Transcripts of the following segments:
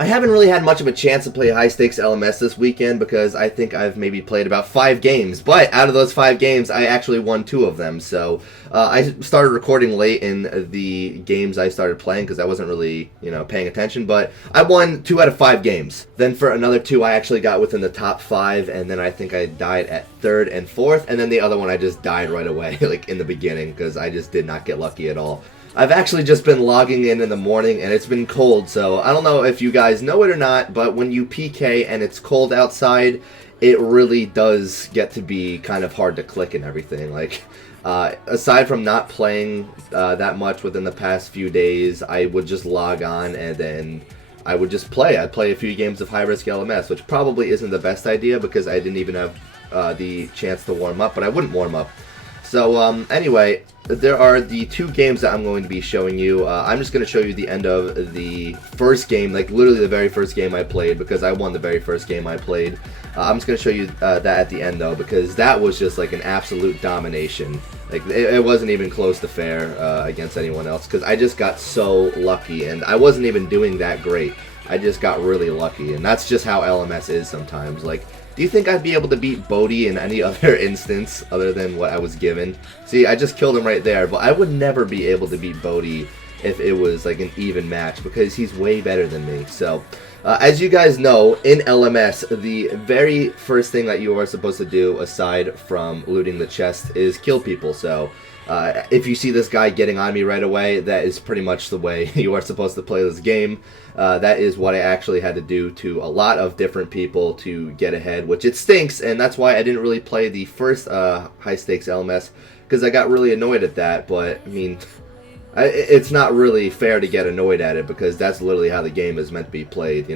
I haven't really had much of a chance to play high stakes LMS this weekend because I think I've maybe played about 5 games. But out of those 5 games, I actually won 2 of them. So I started recording late in the games I started playing because I wasn't really, paying attention. But I won 2 out of 5 games. Then for another 2, I actually got within the top 5, and then I think I died at 3rd and 4th. And then the other one I just died right away, like in the beginning, because I just did not get lucky at all. I've actually just been logging in the morning, and it's been cold, so I don't know if you guys know it or not, but when you PK and it's cold outside, it really does get to be kind of hard to click and everything. Like, aside from not playing that much within the past few days, I would just log on and then I would just play. I'd play a few games of high-risk LMS, which probably isn't the best idea because I didn't even have the chance to warm up, but I wouldn't warm up. So, anyway, there are the 2 games that I'm going to be showing you. I'm just going to show you the end of the first game, like literally the very first game I played, because I won the very first game I played. I'm just going to show you that at the end, though, because that was just like an absolute domination. Like, it wasn't even close to fair against anyone else, because I just got so lucky, and I wasn't even doing that great. I just got really lucky, and that's just how LMS is sometimes. Like, do you think I'd be able to beat Bodhi in any other instance other than what I was given? See, I just killed him right there, but I would never be able to beat Bodhi if it was like an even match because he's way better than me. So, as you guys know, in LMS, the very first thing that you are supposed to do aside from looting the chest is kill people. So, if you see this guy getting on me right away, that is pretty much the way you are supposed to play this game. That is what I actually had to do to a lot of different people to get ahead, which it stinks, and that's why I didn't really play the first high-stakes LMS, because I got really annoyed at that, but, I mean, it's not really fair to get annoyed at it, because that's literally how the game is meant to be played,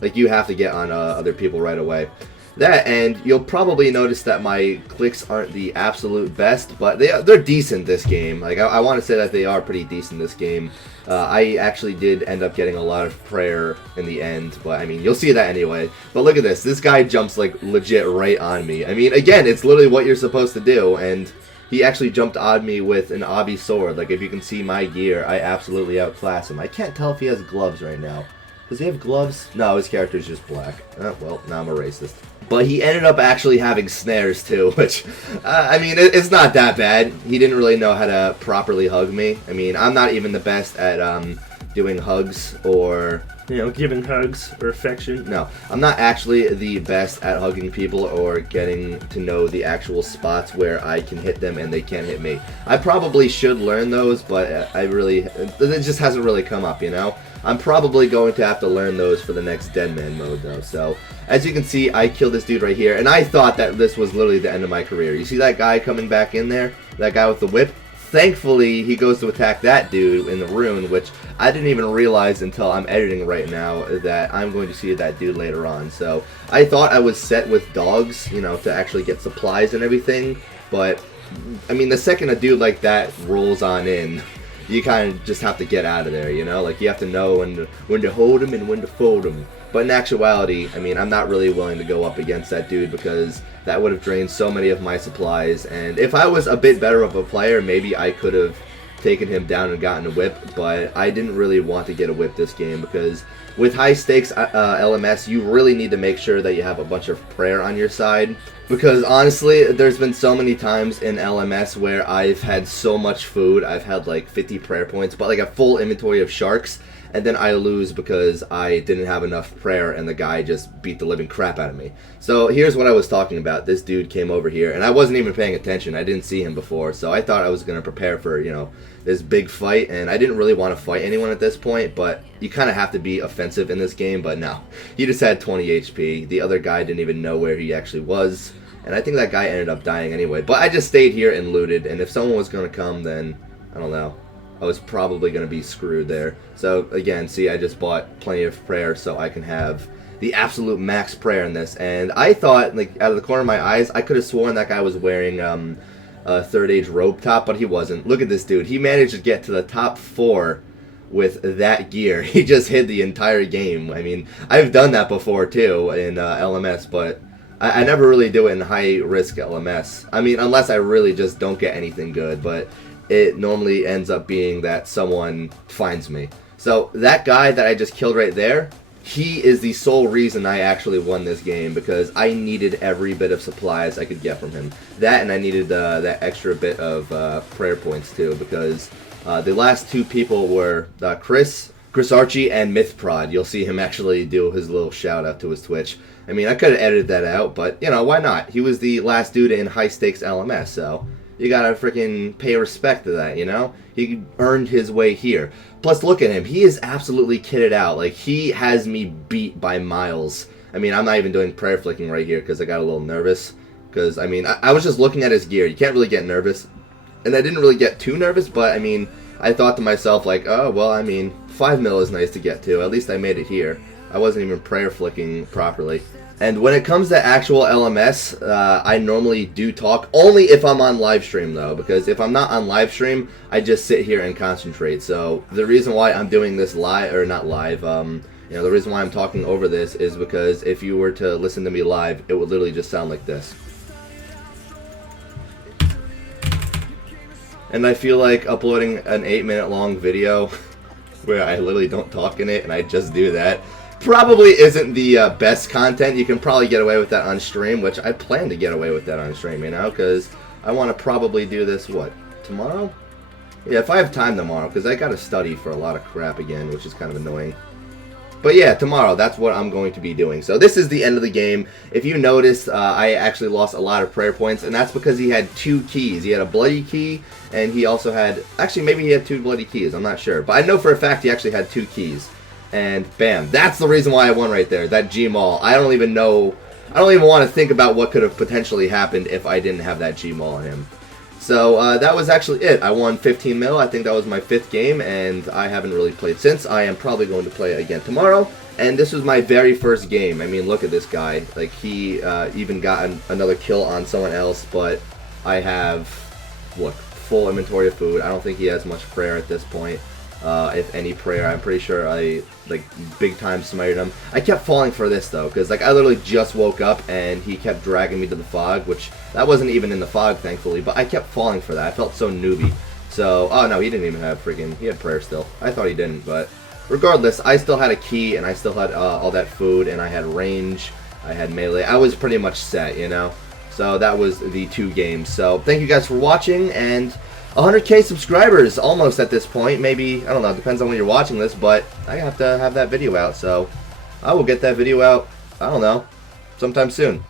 Like, you have to get on other people right away. That, and you'll probably notice that my clicks aren't the absolute best, but they're decent this game. Like, I want to say that they are pretty decent this game. I actually did end up getting a lot of prayer in the end, but I mean, you'll see that anyway. But look at this. This guy jumps, like, legit right on me. I mean, again, it's literally what you're supposed to do, and he actually jumped on me with an obby sword. Like, if you can see my gear, I absolutely outclass him. I can't tell if he has gloves right now. Does he have gloves? No, his character's just black. Well, now I'm a racist. But he ended up actually having snares too, which, I mean, it's not that bad. He didn't really know how to properly hug me. I mean, I'm not even the best at doing hugs or... giving hugs or affection. No, I'm not actually the best at hugging people or getting to know the actual spots where I can hit them and they can't hit me. I probably should learn those, but it just hasn't really come up, I'm probably going to have to learn those for the next Dead Man mode, though. So, as you can see, I killed this dude right here, and I thought that this was literally the end of my career. You see that guy coming back in there? That guy with the whip? Thankfully, he goes to attack that dude in the rune, which I didn't even realize until I'm editing right now that I'm going to see that dude later on. So, I thought I was set with dogs, to actually get supplies and everything, but, I mean, the second a dude like that rolls on in, you kind of just have to get out of there, Like, you have to know when to hold him and when to fold him. But in actuality, I mean, I'm not really willing to go up against that dude because that would have drained so many of my supplies. And if I was a bit better of a player, maybe I could have taken him down and gotten a whip. But I didn't really want to get a whip this game because with high stakes LMS, you really need to make sure that you have a bunch of prayer on your side. Because honestly, there's been so many times in LMS where I've had so much food. I've had like 50 prayer points, but like a full inventory of sharks. And then I lose because I didn't have enough prayer and the guy just beat the living crap out of me. So here's what I was talking about. This dude came over here and I wasn't even paying attention. I didn't see him before. So I thought I was going to prepare for, this big fight. And I didn't really want to fight anyone at this point. But you kind of have to be offensive in this game. But no, he just had 20 HP. The other guy didn't even know where he actually was. And I think that guy ended up dying anyway. But I just stayed here and looted. And if someone was going to come, then I don't know. I was probably going to be screwed there. So, again, see, I just bought plenty of prayer so I can have the absolute max prayer in this. And I thought, like, out of the corner of my eyes, I could have sworn that guy was wearing a third age robe top, but he wasn't. Look at this dude. He managed to get to the top 4 with that gear. He just hid the entire game. I mean, I've done that before, too, in LMS, but I never really do it in high-risk LMS. I mean, unless I really just don't get anything good, but it normally ends up being that someone finds me. So that guy that I just killed right there, he is the sole reason I actually won this game, because I needed every bit of supplies I could get from him. That, and I needed that extra bit of prayer points too, because the last two people were Chris Archie and MythProd. You'll see him actually do his little shout out to his Twitch. I mean, I could have edited that out, but, you know, why not? He was the last dude in high stakes LMS, so you gotta freaking pay respect to that, you know? He earned his way here. Plus, look at him. He is absolutely kitted out. Like, he has me beat by miles. I mean, I'm not even doing prayer flicking right here because I got a little nervous. Because, I mean, I was just looking at his gear. You can't really get nervous. And I didn't really get too nervous, but, I mean, I thought to myself, like, oh, well, I mean, 5 mil is nice to get to. At least I made it here. I wasn't even prayer flicking properly. And when it comes to actual LMS, I normally do talk, only if I'm on live stream though, because if I'm not on live stream, I just sit here and concentrate. So the reason why I'm doing this live, or not live, you know, the reason why I'm talking over this is because if you were to listen to me live, it would literally just sound like this. And I feel like uploading an 8-minute long video where I literally don't talk in it and I just do that probably isn't the best content. You can probably get away with that on stream, which I plan to get away with that on stream, you know, because I want to probably do this, what, tomorrow? Yeah, if I have time tomorrow, because I got to study for a lot of crap again, which is kind of annoying. But yeah, tomorrow, that's what I'm going to be doing. So this is the end of the game. If you noticed, I actually lost a lot of prayer points, and that's because he had 2 keys. He had a bloody key, and he also had, actually maybe he had 2 bloody keys, I'm not sure. But I know for a fact he actually had 2 keys. And bam, that's the reason why I won right there, that G-Maul. I don't even know, I don't even want to think about what could have potentially happened if I didn't have that G-Maul on him. So that was actually it. I won 15 mil. I think that was my 5th game, and I haven't really played since. I am probably going to play again tomorrow, and this was my very first game. I mean, look at this guy. Like, he even got another kill on someone else, but I have, look, full inventory of food. I don't think he has much prayer at this point. If any prayer. I'm pretty sure I, like, big time smited him. I kept falling for this, though, because, like, I literally just woke up, and he kept dragging me to the fog, which, that wasn't even in the fog, thankfully, but I kept falling for that. I felt so newbie. So, oh, no, he didn't even have freaking, he had prayer still. I thought he didn't, but regardless, I still had a key, and I still had all that food, and I had range, I had melee. I was pretty much set, you know? So, that was the 2 games. So, thank you guys for watching, and 100k subscribers almost at this point. Maybe, I don't know, depends on when you're watching this, but I have to have that video out, so I will get that video out, I don't know, sometime soon.